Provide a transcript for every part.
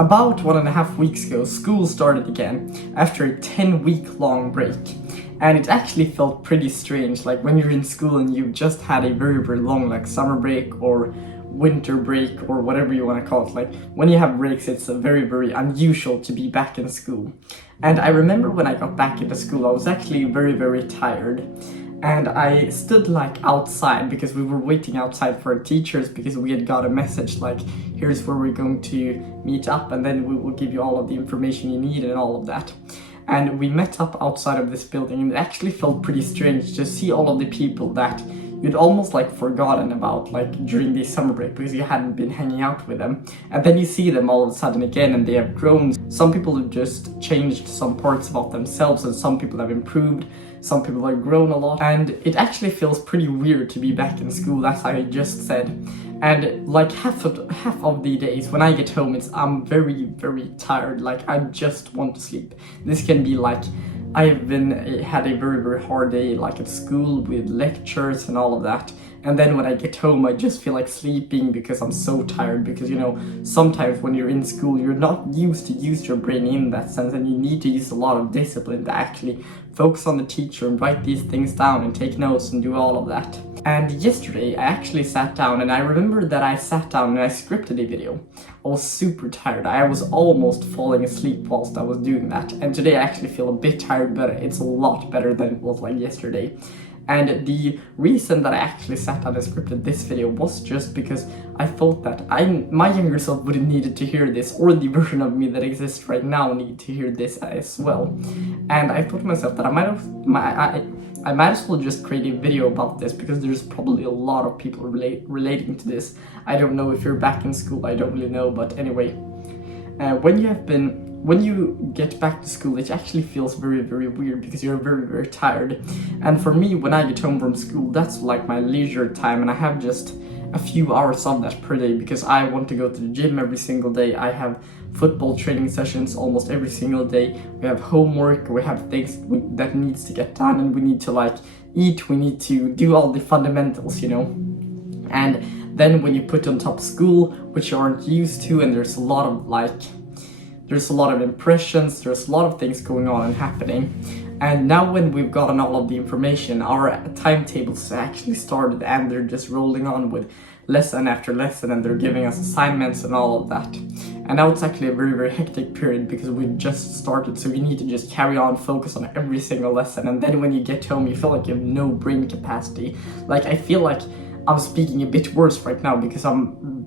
About 1.5 weeks ago, school started again after a 10-week long break. And it actually felt pretty strange, like when you're in school and you've just had a very, very long like summer break or winter break or whatever you want to call it. Like when you have breaks, it's very, very unusual to be back in school. And I remember when I got back into school, I was actually very, very tired. And I stood like outside because we were waiting outside for our teachers because we had got a message like, here's where we're going to meet up and then we will give you all of the information you need and all of that. And we met up outside of this building and it actually felt pretty strange to see all of the people that you'd almost like forgotten about like during the summer break because you hadn't been hanging out with them. And then you see them all of a sudden again and they have grown. Some people have just changed some parts about themselves and some people have improved. Some people have grown a lot. And it actually feels pretty weird to be back in school, as I just said. And like half of the days when I get home, I'm very, very tired. Like I just want to sleep. This can be like I've had a very, very hard day like at school with lectures and all of that. And then when I get home, I just feel like sleeping because I'm so tired. Because, you know, sometimes when you're in school, you're not used to use your brain in that sense. And you need to use a lot of discipline to actually focus on the teacher and write these things down and take notes and do all of that. And yesterday, I actually sat down and I remember that I sat down and I scripted a video. I was super tired. I was almost falling asleep whilst I was doing that. And today I actually feel a bit tired, but it's a lot better than it was like yesterday. And the reason that I actually sat down and scripted this video was just because I thought that my younger self would have needed to hear this, or the version of me that exists right now need to hear this as well. And I thought to myself that I might as well just create a video about this because there's probably a lot of people relating to this. I don't know if you're back in school, I don't really know, but anyway. When you get back to school, it actually feels very, very weird because you're very, very tired. And for me, when I get home from school, that's like my leisure time and I have just a few hours of that per day because I want to go to the gym every single day. I have football training sessions almost every single day. We have homework, we have things that needs to get done and we need to like eat, we need to do all the fundamentals, you know. And then when you put on top school, which you aren't used to, and there's a lot of impressions, there's a lot of things going on and happening. And now when we've gotten all of the information, our timetables actually started and they're just rolling on with lesson after lesson and they're giving us assignments and all of that. And now it's actually a very, very hectic period because we just started, so you need to just carry on, focus on every single lesson. And then when you get home, you feel like you have no brain capacity. Like I feel like I'm speaking a bit worse right now because I'm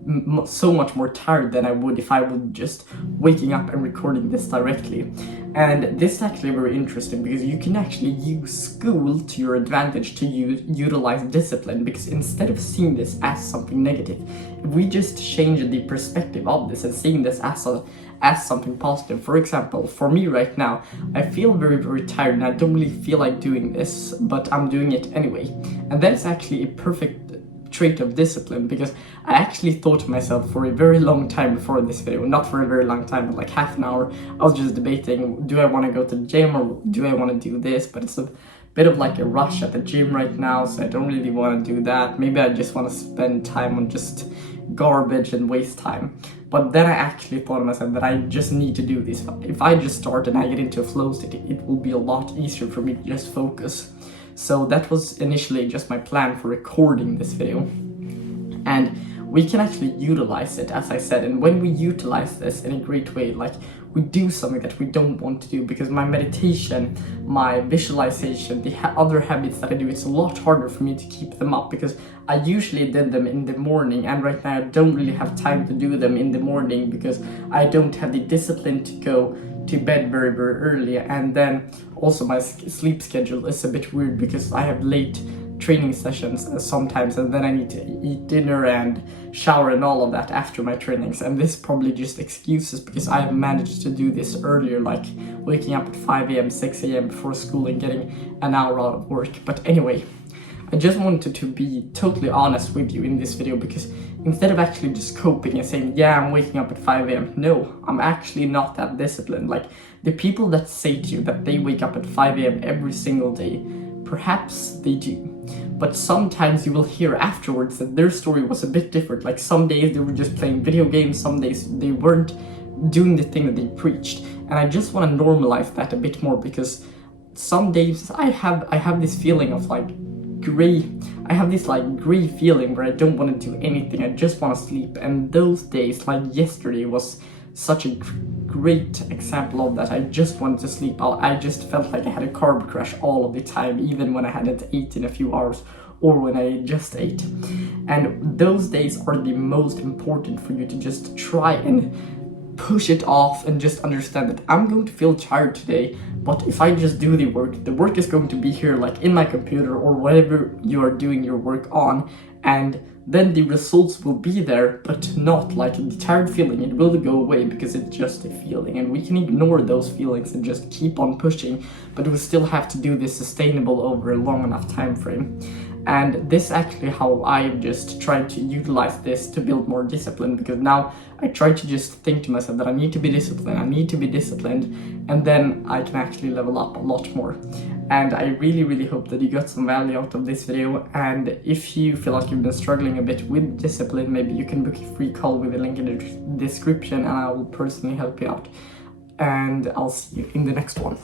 so much more tired than I would if I would just waking up and recording this directly. And this is actually very interesting because you can actually use school to your advantage to utilize discipline, because instead of seeing this as something negative, if we just change the perspective of this and seeing this as something positive. For example, for me right now, I feel very, very tired and I don't really feel like doing this, but I'm doing it anyway. And that's actually a perfect trait of discipline, because I actually thought to myself for a very long time before this video, not for a very long time, but like half an hour, I was just debating, do I want to go to the gym or do I want to do this? But it's a bit of like a rush at the gym right now, so I don't really want to do that. Maybe I just want to spend time on just garbage and waste time. But then I actually thought to myself that I just need to do this. If I just start and I get into a flow state, it will be a lot easier for me to just focus. So that was initially just my plan for recording this video. And we can actually utilize it, as I said. And when we utilize this in a great way, like we do something that we don't want to do, because my meditation, my visualization, the other habits that I do, it's a lot harder for me to keep them up because I usually did them in the morning, and right now I don't really have time to do them in the morning because I don't have the discipline to go to bed very, very early. And then also my sleep schedule is a bit weird because I have late training sessions sometimes, and then I need to eat dinner and shower and all of that after my trainings. And this probably just excuses because I have managed to do this earlier, like waking up at 5 a.m, 6 a.m. before school and getting an hour out of work. But anyway, I just wanted to be totally honest with you in this video, because instead of actually just coping and saying, yeah, I'm waking up at 5 a.m. No, I'm actually not that disciplined. Like the people that say to you that they wake up at 5 a.m. every single day, perhaps they do. But sometimes you will hear afterwards that their story was a bit different. Like some days they were just playing video games, some days they weren't doing the thing that they preached. And I just want to normalize that a bit more, because some days I have this feeling of like gray. I have this like gray feeling where I don't want to do anything. I just want to sleep. And those days, like yesterday, was such a great example of that. I just wanted to sleep. I just felt like I had a carb crash all of the time, even when I hadn't eaten a few hours or when I just ate. And those days are the most important for you to just try and push it off and just understand that I'm going to feel tired today, but if I just do the work is going to be here, like in my computer or whatever you are doing your work on, and then the results will be there, but not like the tired feeling. It will go away because it's just a feeling, and we can ignore those feelings and just keep on pushing, but we still have to do this sustainable over a long enough time frame. And this is actually how I've just tried to utilize this to build more discipline, because now I try to just think to myself that I need to be disciplined, and then I can actually level up a lot more. And I really hope that you got some value out of this video, and if you feel like you've been struggling a bit with discipline, maybe you can book a free call with the link in the description, and I will personally help you out. And I'll see you in the next one.